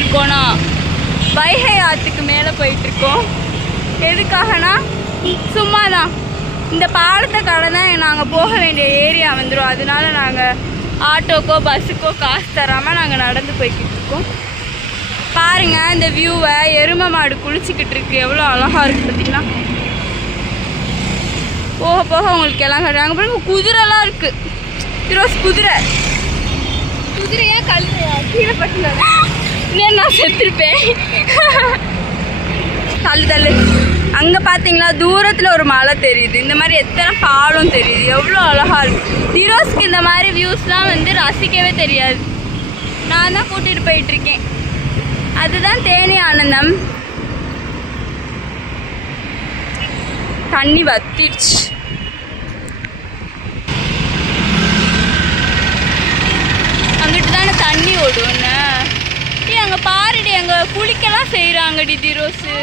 போயிட்டுருக்கோன்னா வைகை ஆற்றுக்கு மேலே போயிட்டுருக்கோம். எதுக்காகனா சும்மா தான் இந்த பாலத்தை கடந்தா நாங்கள் போக வேண்டிய ஏரியா வந்துடும். அதனால நாங்கள் ஆட்டோக்கோ பஸ்ஸுக்கோ காசு தராமல் நாங்கள் நடந்து போய்கிட்டு இருக்கோம். பாருங்கள் இந்த வியூவை, எருமை மாடு குளிச்சுக்கிட்டு இருக்கு, எவ்வளோ அழகாக இருக்குது பார்த்தீங்கன்னா. போக போக உங்களுக்கு எல்லாம் கட்டுறாங்க. அப்புறம் குதிரைலாம் இருக்குது. திரோஸ் குதிரையா கழுதையா கீழே பட்டு நான் செத்துருப்பேன். தள்ளு அங்கே பார்த்தீங்களா தூரத்தில் ஒரு மலை தெரியுது. இந்த மாதிரி எத்தனை பாலம் தெரியுது, எவ்வளோ அழகாக இருக்குது. திரோஸ்க்கு இந்த மாதிரி வியூஸ்லாம் வந்து ரசிக்கவே தெரியாது. நான் தான் கூட்டிகிட்டு போயிட்டுருக்கேன். அதுதான் தேனி ஆனந்தம். தண்ணி வத்திடுச்சு. அங்கிட்டு தானே தண்ணி ஓடும்னு அங்கே பாருடி, அங்கே குளிக்கலாம் செய்கிறாங்கடி திரோஸு.